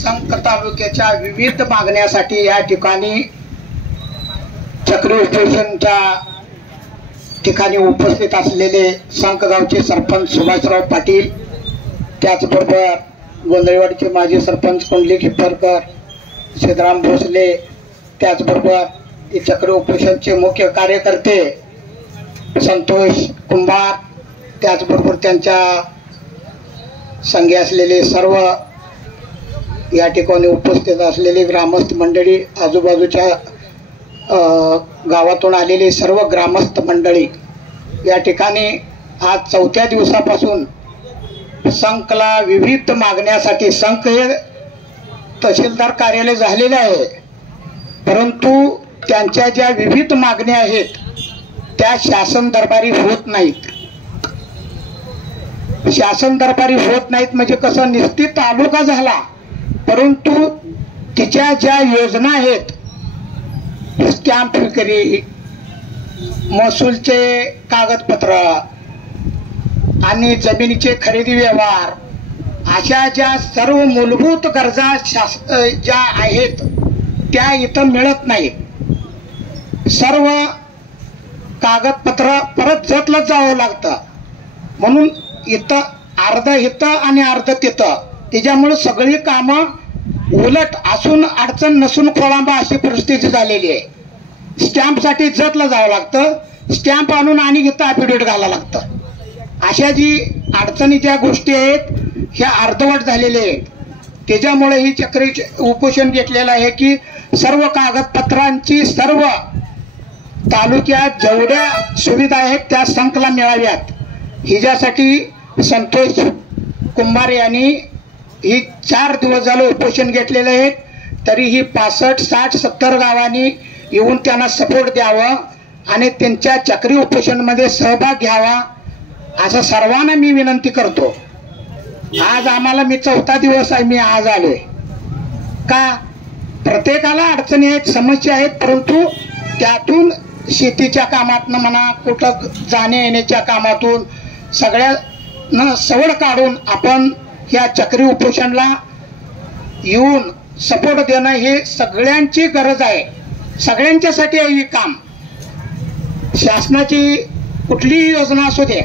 संक तालुक्याच्या विविध मागण्यासाठी या ठिकाणी चक्री उपोषणच्या ठिकाणी उपस्थित असलेले संक गावचे सरपंच सुभाषराव पाटील, त्याचबरोबर गोंधळवाडीचे माजी सरपंच कुंडली खिप्परकर, सिद्धराम भोसले, त्याचबरोबर चक्री उपोषणचे मुख्य कार्यकर्ते संतोष कुंभार, त्याचबरोबर त्यांच्या संघी असलेले सर्व या ठिकाणी उपस्थित असलेली ग्रामस्थ मंडळी, आजूबाजूच्या गावातून आलेली सर्व ग्रामस्थ मंडळी, या ठिकाणी आज चौथ्या दिवसापासून संकला विविध मागण्यासाठी संक हे तहसीलदार कार्यालय झालेले आहे, परंतु त्यांच्या ज्या विविध मागण्या आहेत त्या शासन दरबारी होत नाहीत. शासन दरबारी होत नाहीत म्हणजे कसं, निश्चित तालुका झाला परंतु तिच्या ज्या योजना आहेत, स्टॅम्प विक्री, महसूलचे कागदपत्र आणि जमिनीचे खरेदी व्यवहार, अशा ज्या सर्व मूलभूत गरजा ज्या आहेत त्या इथं मिळत नाहीत. सर्व कागदपत्र परत जतला जावं लागतं, म्हणून इथं अर्ध इथं आणि अर्ध तिथं, त्याच्यामुळे सगळी कामं उलट असून अडचण नसून खोळंबा अशी परिस्थिती झालेली आहे. स्टॅम्पसाठी जतला जावं लागतं, स्टॅम्प आणून आणि इथं ॲफिडेविट घालावं लागतं. अशा जी अडचणीच्या गोष्टी आहेत ह्या अर्धवट झालेल्या आहेत. त्याच्यामुळे ही चक्री उपोषण घेतलेलं आहे की सर्व कागदपत्रांची सर्व तालुक्यात जेवढ्या सुविधा आहेत त्या संकला मिळाव्यात. हिच्यासाठी संतोष कुंभार यांनी ही 4 दिवस झालं उपोषण घेतलेले आहेत. तरीही 65, 60, 70 गावांनी येऊन त्यांना सपोर्ट द्यावं आणि त्यांच्या चक्री उपोषणमध्ये सहभाग घ्यावा असं सर्वांना मी विनंती करतो. आज आम्हाला, मी 4था दिवस आहे, मी आज आलोय का, प्रत्येकाला अडचणी आहेत, समस्या आहेत, परंतु त्यातून शेतीच्या कामातनं म्हणा, कुठं जाण्या येण्याच्या कामातून सगळ्यांना सवड काढून आपण ह्या चक्री उपोषणला येऊन सपोर्ट देणं हे सगळ्यांची गरज आहे. सगळ्यांच्यासाठी आहे हे काम. शासनाची कुठलीही योजना असू दे,